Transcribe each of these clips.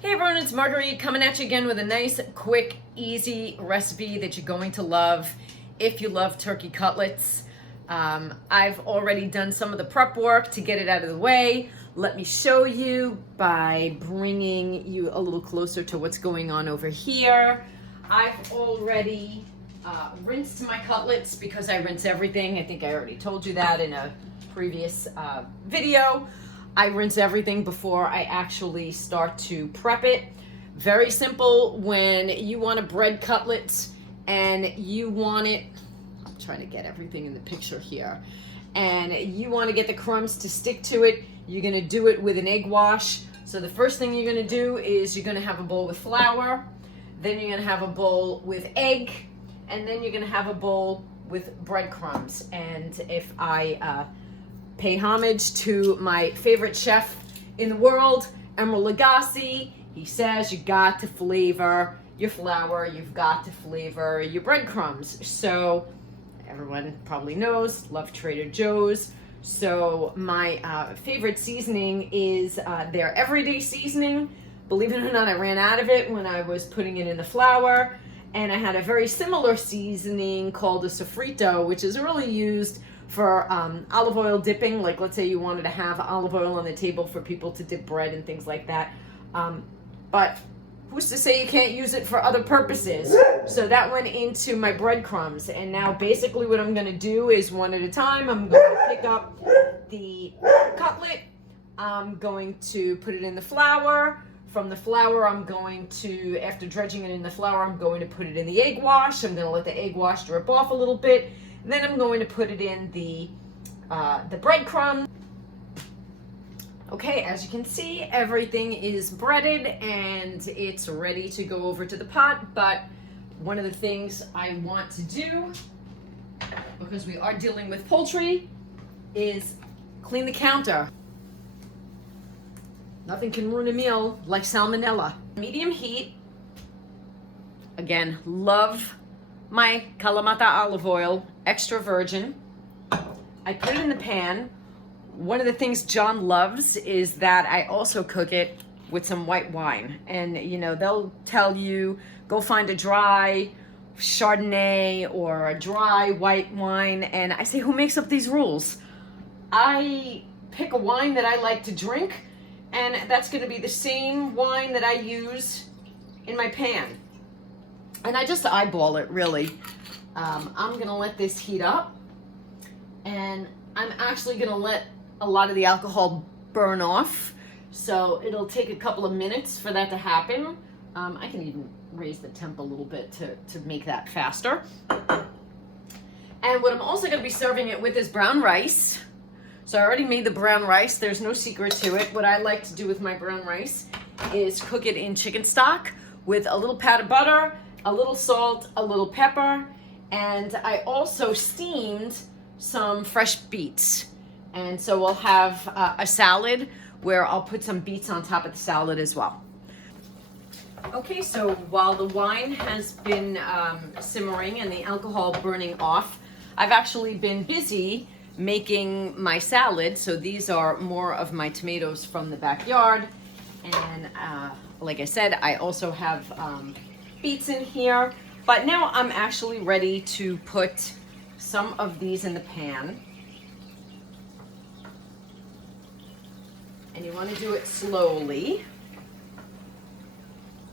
Hey everyone, it's Marguerite coming at you again with a nice, quick, easy recipe that you're going to love if you love turkey cutlets. I've already done some of the prep work to get it out of the way. Let me show you by bringing you a little closer to what's going on over here. I've already rinsed my cutlets because I rinse everything. I think I already told you that in a previous video. I rinse everything before I actually start to prep it. Very simple. When you want to bread cutlets and you want it, I'm trying to get everything in the picture here, and you want to get the crumbs to stick to it, you're going to do it with an egg wash. So the first thing you're going to do is you're going to have a bowl with flour, then you're going to have a bowl with egg, and then you're going to have a bowl with breadcrumbs. And if I pay homage to my favorite chef in the world, Emeril Lagasse, he says you got to flavor your flour, you've got to flavor your breadcrumbs. So everyone probably knows, love Trader Joe's. So my favorite seasoning is their everyday seasoning. Believe it or not, I ran out of it when I was putting it in the flour. And I had a very similar seasoning called a sofrito, which is really used for olive oil dipping. Like, let's say you wanted to have olive oil on the table for people to dip bread and things like that. But who's to say you can't use it for other purposes? So that went into my breadcrumbs. And now basically what I'm gonna do is one at a time. I'm going to pick up the cutlet. I'm going to put it in the flour. From the flour, I'm going to, after dredging it in the flour, I'm going to put it in the egg wash. I'm gonna let the egg wash drip off a little bit. Then I'm going to put it in the breadcrumb. Okay, as you can see, everything is breaded and it's ready to go over to the pot. But one of the things I want to do, because we are dealing with poultry, is clean the counter. Nothing can ruin a meal like salmonella. Medium heat. Again, love my Kalamata olive oil, extra virgin. I put it in the pan. One of the things John loves is that I also cook it with some white wine. And you know, they'll tell you, go find a dry Chardonnay or a dry white wine. And I say, who makes up these rules? I pick a wine that I like to drink, and that's gonna be the same wine that I use in my pan. And I just eyeball it, really. I'm gonna let this heat up, and I'm actually gonna let a lot of the alcohol burn off. So it'll take a couple of minutes for that to happen. I can even raise the temp a little bit to make that faster. And what I'm also gonna be serving it with is brown rice. So I already made the brown rice. There's no secret to it. What I like to do with my brown rice is cook it in chicken stock with a little pat of butter, a little salt, a little pepper, and I also steamed some fresh beets. And so we'll have a salad where I'll put some beets on top of the salad as well. Okay, so while the wine has been simmering and the alcohol burning off, I've actually been busy making my salad. So these are more of my tomatoes from the backyard. And like I said, I also have beets in here. But now I'm actually ready to put some of these in the pan. And you want to do it slowly.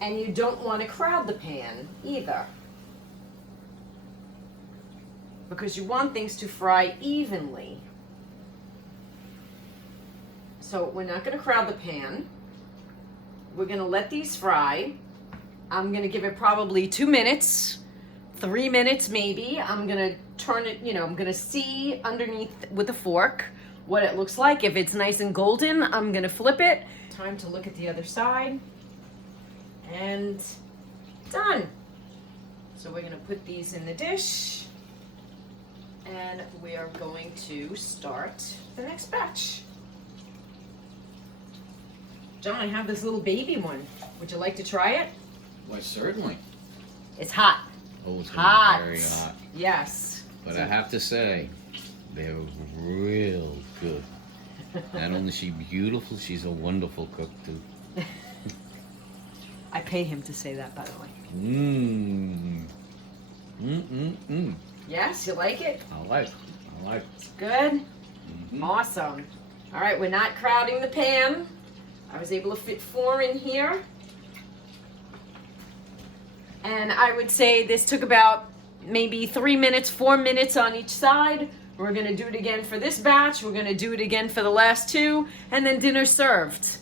And you don't want to crowd the pan either, because you want things to fry evenly. So we're not going to crowd the pan. We're going to let these fry. I'm going to give it probably 2 minutes, 3 minutes maybe. I'm going to turn it, I'm going to see underneath with a fork what it looks like. If it's nice and golden, I'm going to flip it. Time to look at the other side. And done. So we're going to put these in the dish. And we are going to start the next batch. John, I have this little baby one. Would you like to try it? Why, certainly. It's hot. Oh, it's Hot. very hot. Yes. But I have to say, they're real good. Not only is she beautiful, she's a wonderful cook too. pay him to say that, by the way. Mmm. Mmm. Yes, you like it? I like. It's good? Awesome. All right, we're not crowding the pan. I was able to fit 4 in here. And I would say this took about maybe 3 minutes, 4 minutes on each side. We're gonna do it again for this batch. We're gonna do it again for the last 2, and then dinner served.